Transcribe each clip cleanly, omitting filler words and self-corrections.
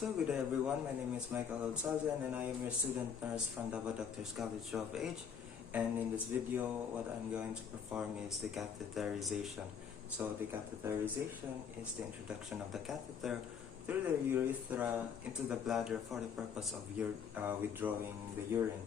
So good day everyone, my name is Michael Holtzhausen and I am your student nurse from Davao Doctors College of Age. And in this video, what I'm going to perform is the catheterization. So the catheterization is the introduction of the catheter through the urethra into the bladder for the purpose of withdrawing the urine.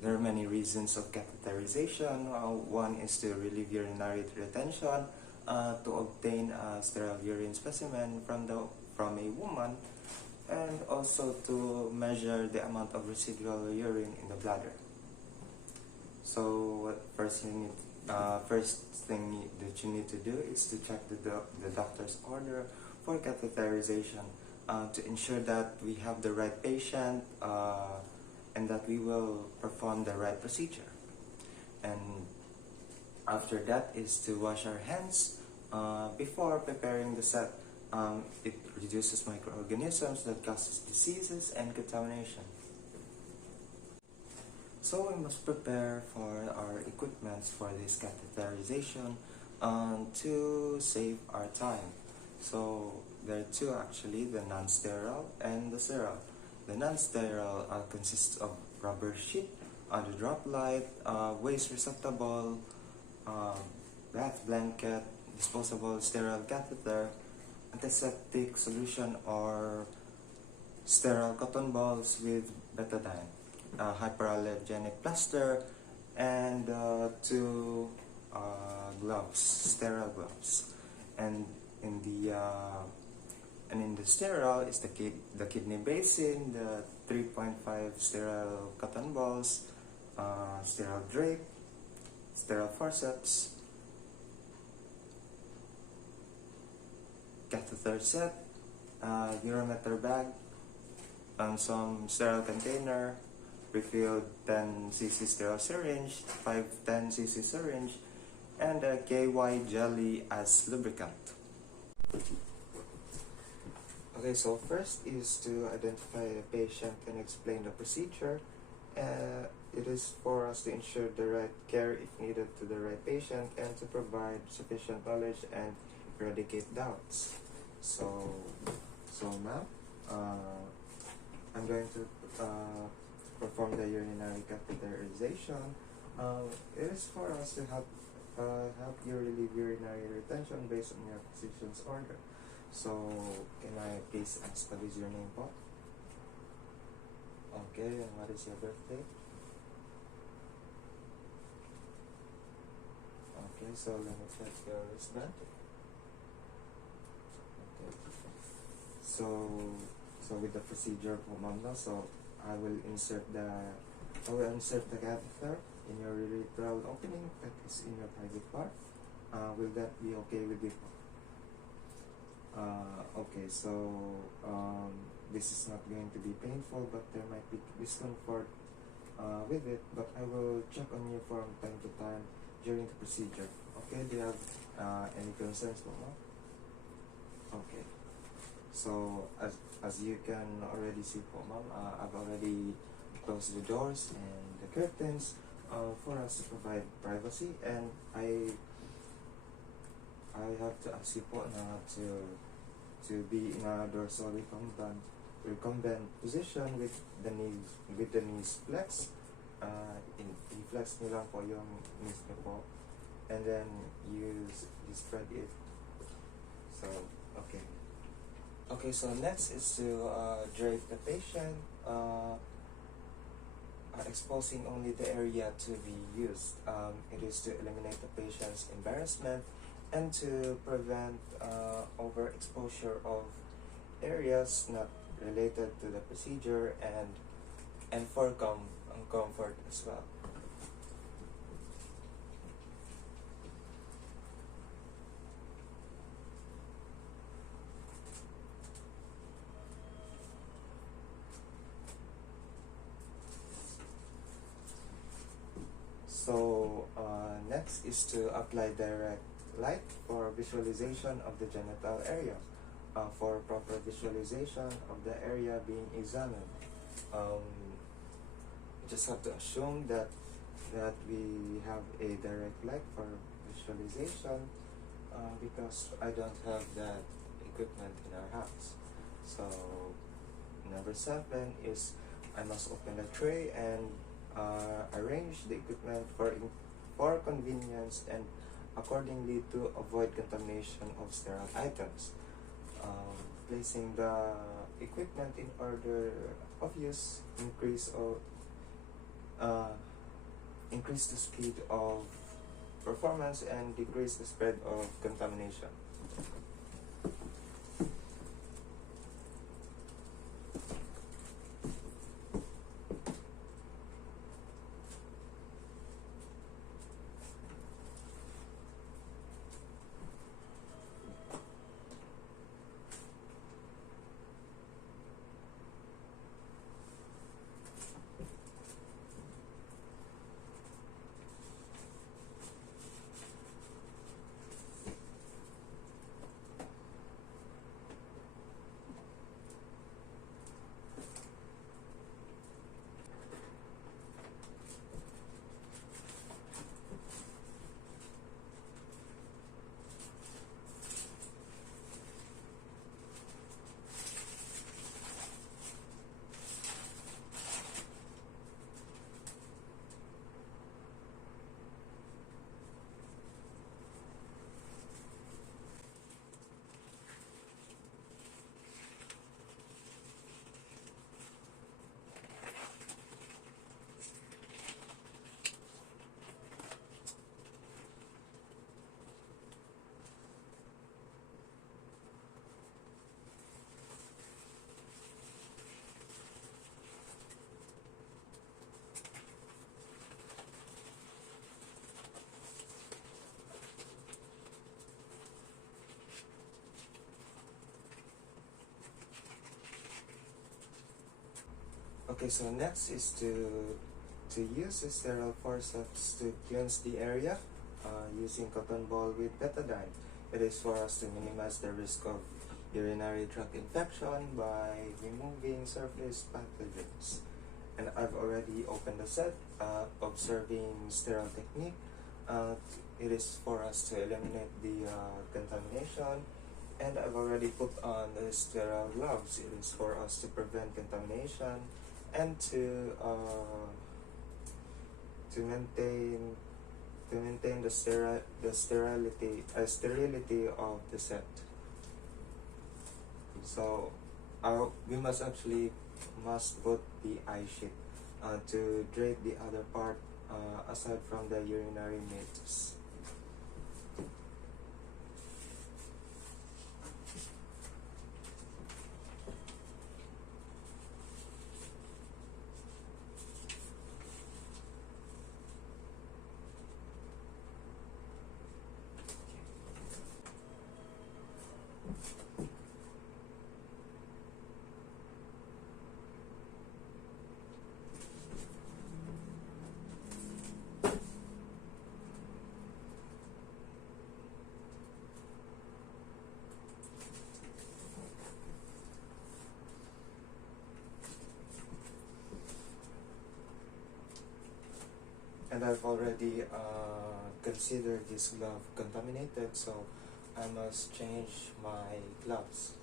There are many reasons of catheterization. One is to relieve urinary retention, to obtain a sterile urine specimen from a woman, and also to measure the amount of residual urine in the bladder. So first thing that you need to do is to check the doctor's order for catheterization to ensure that we have the right patient and that we will perform the right procedure. And after that is to wash our hands before preparing the set. It reduces microorganisms that causes diseases and contamination. So we must prepare for our equipments for this catheterization to save our time. So there are two actually, the non-sterile and the sterile. The non-sterile consists of rubber sheet, the drop light, waste receptacle, bath blanket, disposable sterile catheter, antiseptic solution or sterile cotton balls with betadine, hyperallergenic plaster, and two gloves, sterile gloves. And in the sterile is the kidney basin, the 3.5 sterile cotton balls, sterile drape, sterile forceps, catheter set, urometer bag, some sterile container, refilled 10 cc sterile syringe, 10 cc syringe, and a KY jelly as lubricant. Okay, so first is to identify the patient and explain the procedure. It is for us to ensure the right care if needed to the right patient and to provide sufficient knowledge and eradicate doubts. So ma'am, I'm going to perform the urinary catheterization. It is for us to help you relieve urinary retention based on your physician's order. So can I please ask what is your name po? Okay, and what is your birthday? Okay, so let me check your wristband. So with the procedure po ma'am, so I will insert the catheter in your urethral opening that is in your private part. Will that be okay with you? Okay, so this is not going to be painful, but there might be discomfort with it, but I will check on you from time to time during the procedure. Okay, do you have any concerns po ma'am? Okay. So as you can already see po ma'am, I've already closed the doors and the curtains for us to provide privacy, and I have to ask you po na to be in a dorsal recumbent position with the knees flexed. I-flex nyo lang po yung knees nyo po, and then you spread it. So okay. Okay, so next is to drape the patient, exposing only the area to be used. It is to eliminate the patient's embarrassment and to prevent overexposure of areas not related to the procedure, and for comfort as well. So next is to apply direct light for visualization of the genital area. For proper visualization of the area being examined, just have to assume that we have a direct light for visualization because I don't have that equipment in our house. Number 7 is I must open the tray and arrange the equipment for convenience and accordingly to avoid contamination of sterile items. Placing the equipment in order of use increase the speed of performance and decrease the spread of contamination. Okay, so next is to use sterile forceps to cleanse the area using cotton ball with betadine. It is for us to minimize the risk of urinary tract infection by removing surface pathogens. And I've already opened the set, observing sterile technique. It is for us to eliminate the contamination, and I've already put on the sterile gloves. It is for us to prevent contamination and to maintain the sterility of the set. So we must put the eye sheet to drape the other part aside from the urinary meats. And I've already considered this glove contaminated, so I must change my gloves.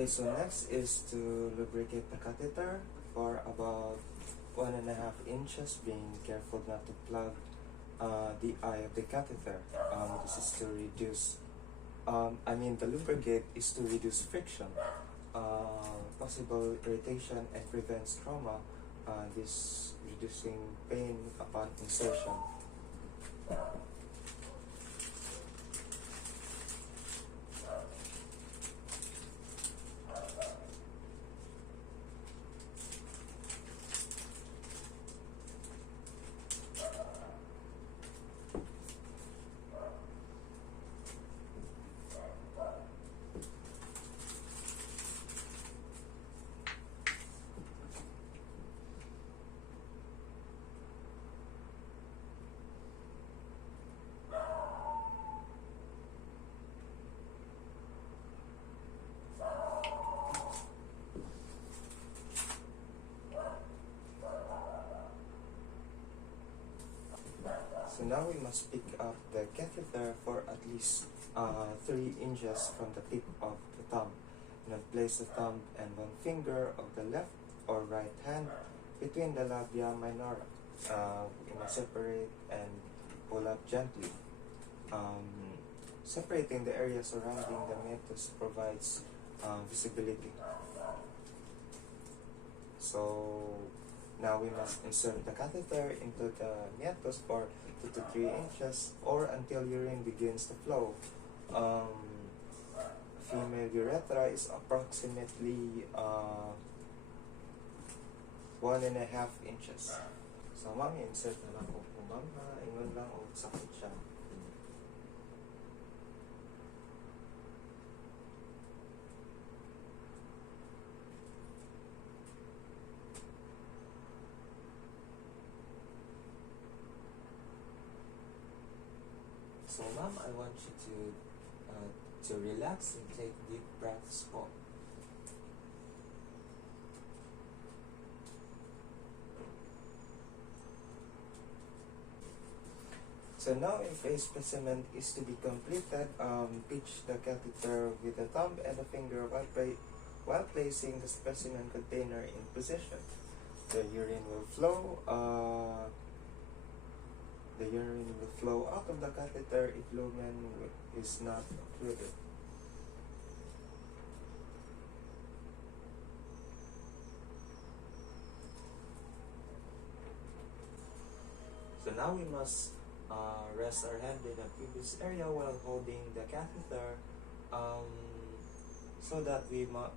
Okay, so next is to lubricate the catheter for about 1.5 inches, being careful not to plug the eye of the catheter. This is to reduce, the lubricate is to reduce friction, possible irritation, and prevents trauma, this reducing pain upon insertion. So now we must pick up the catheter for at least 3 inches from the tip of the thumb. And then place the thumb and one finger of the left or right hand between the labia minora. We must separate and pull up gently. Separating the area surrounding the meatus provides visibility. So now we must insert the catheter into the meatus for 2 to 3 inches or until urine begins to flow. Female urethra is approximately 1.5 inches. So ma'am, insert na lang po ma'am. Ingon lang o sakit siya. So ma'am, I want you to relax and take deep breaths po. So now if a specimen is to be completed, pitch the catheter with the thumb and the finger while placing the specimen container in position. The urine will flow. The urine will flow out of the catheter if lumen is not occluded. So now we must rest our hand in the previous area while holding the catheter, so that we must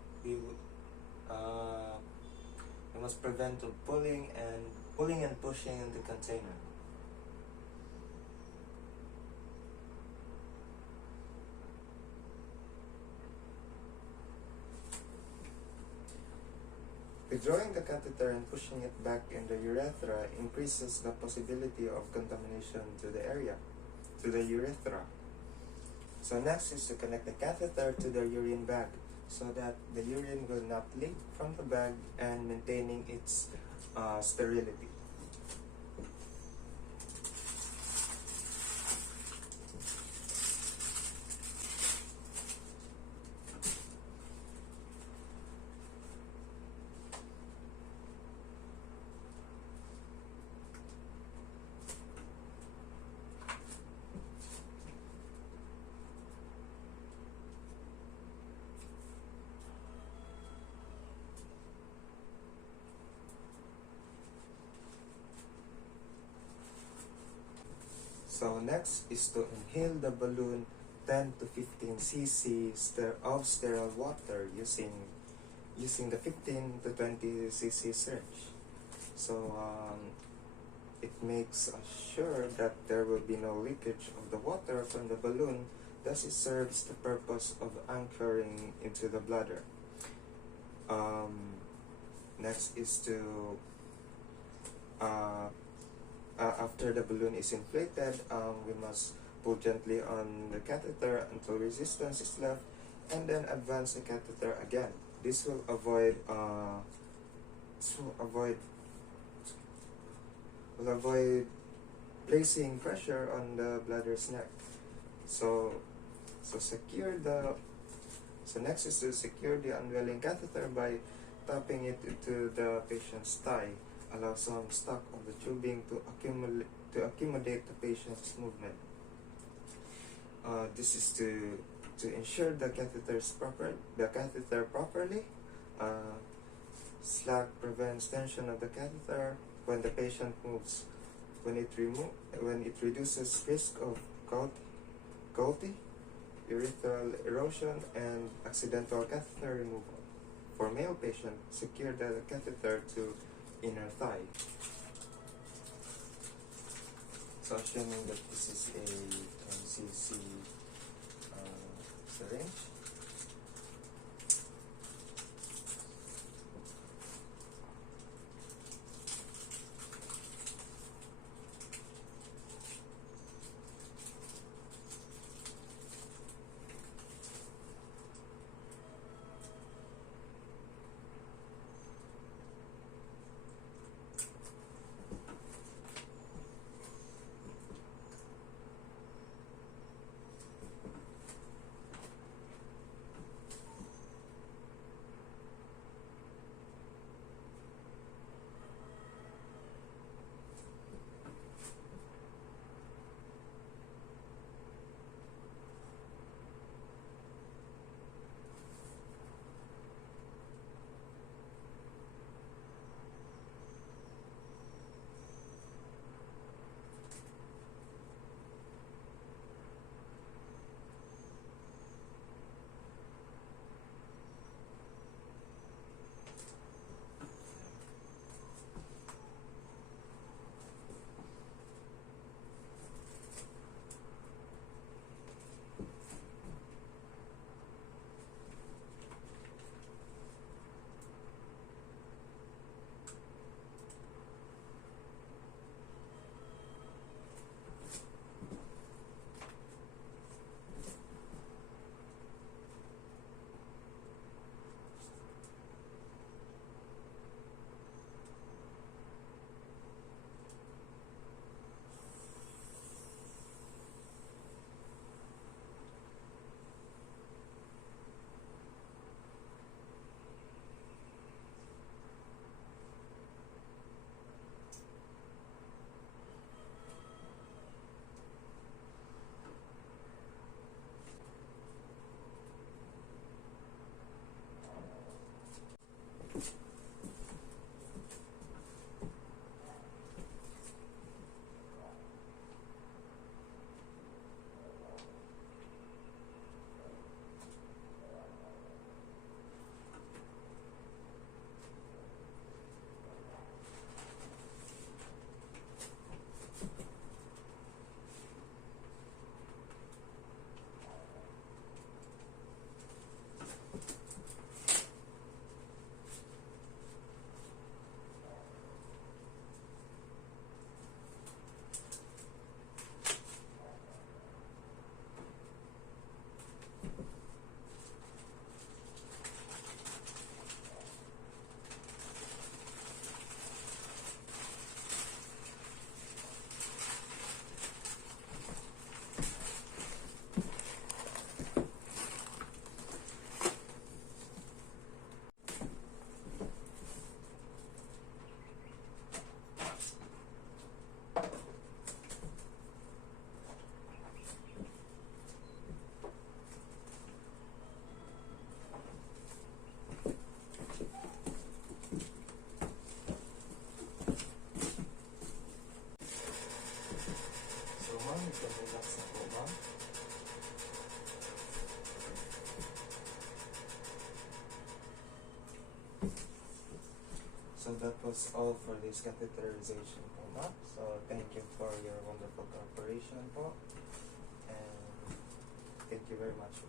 prevent of pulling and pushing in the container. Withdrawing the catheter and pushing it back in the urethra increases the possibility of contamination to the urethra. So next is to connect the catheter to the urine bag so that the urine will not leak from the bag and maintaining its sterility. So next is to inhale the balloon 10 to 15 cc of sterile water using the 15 to 20 cc syringe. So it makes sure that there will be no leakage of the water from the balloon, thus it serves the purpose of anchoring into the bladder. Next is to after the balloon is inflated, we must pull gently on the catheter until resistance is left, and then advance the catheter again. This will avoid placing pressure on the bladder's neck. So secure the So next is to secure the unwelling catheter by tapping it into the patient's thigh. Allow some stock of the tubing to accommodate the patient's movement. This is to ensure the catheter properly. Slack prevents tension of the catheter when the patient moves. When it reduces risk of gouty, urethral erosion, and accidental catheter removal. For male patient, secure the catheter to inner thigh. So assuming that this is a 10cc syringe, So that was all for this catheterization po, ma'am. So thank you for your wonderful cooperation po. And thank you very much.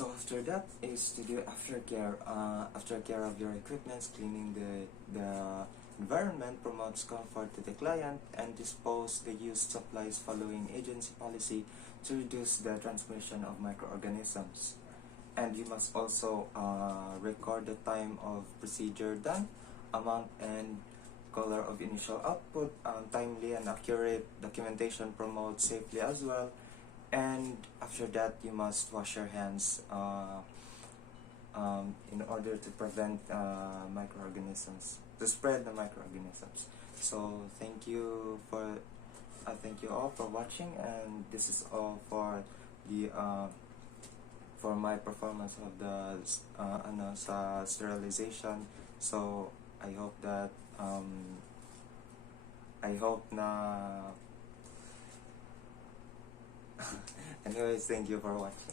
So after that is to do aftercare. Aftercare of your equipment, cleaning the environment, promotes comfort to the client, and dispose the used supplies following agency policy to reduce the transmission of microorganisms. And you must also record the time of procedure done, amount and color of initial output. Timely and accurate documentation promotes safely as well. And after that, you must wash your hands in order to prevent microorganisms, to spread the microorganisms. So thank you all for watching, and this is all for the for my performance of the sa sterilization. So I hope that I hope na anyways, thank you for watching.